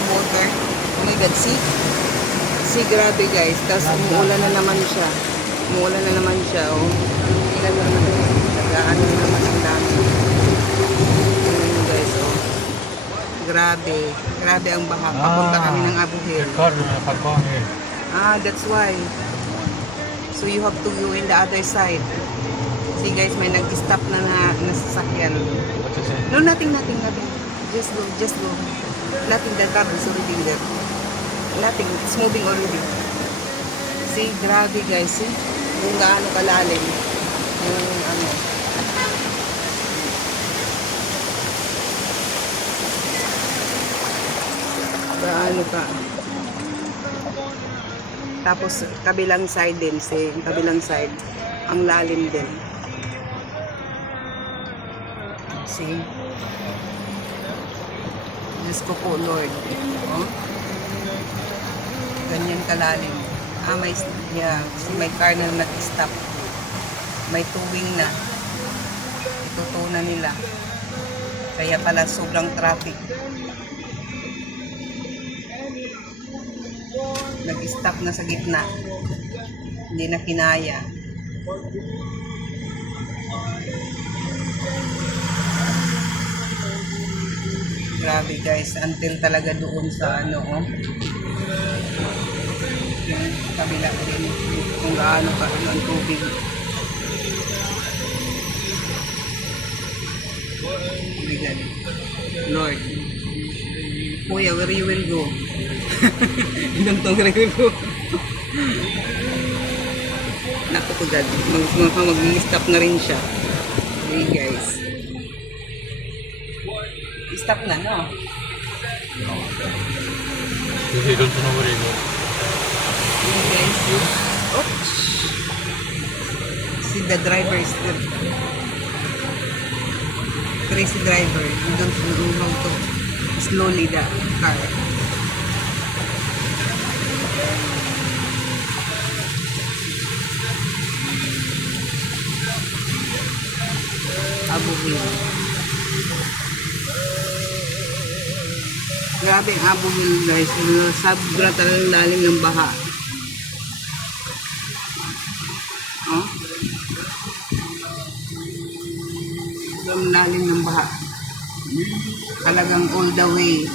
some water. Oh my God, see? See, grabe guys. Tapos umuulan na naman siya. Umuulan na naman siya, oh. Tingnan mo naman. Nag-ano na naman ang dami. Tingnan mo guys, oh. Grabe. Grabe ang baha. Papunta kami ng Abu Hill. That's why. So you have to go in the other side. See guys, may nag-stop na sasakyan. No, nothing. Just go. Nothing, the car is already there. Nothing, it's moving already. See, grabe guys, see? Kung gaano kalalim. Yung ano. Gaano ka. Tapos, kabilang side din, see? Kabilang side. Ang lalim din. See? Diyos ko po, Lord. Oh? Ganyan kalalim. May car na nag-stop. May towing na. Ituto na nila. Kaya pala sobrang traffic. Nag-stop na sa gitna. Hindi na kinaya. Grabe guys, until talaga doon sa ano, oh. Yung kabila din, kung gaano ka ang tubig. Oh my God. Lord. Kuya, where you will go? Don't know where you will go. Naku po God, mag-stop na rin siya. Okay guys. Stop na, no? Kasi doon sa numero mo. Yes. Oops. See the driver is there. Crazy driver. You don't know how to slowly the car. Abu Hill. Grabe ang Abu Hill guys. Sobra talagang lalim ng baha. Oh? Sobrang lalim ng baha. Talagang all the way.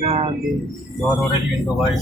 Grabe. Doon rin yung Dubai,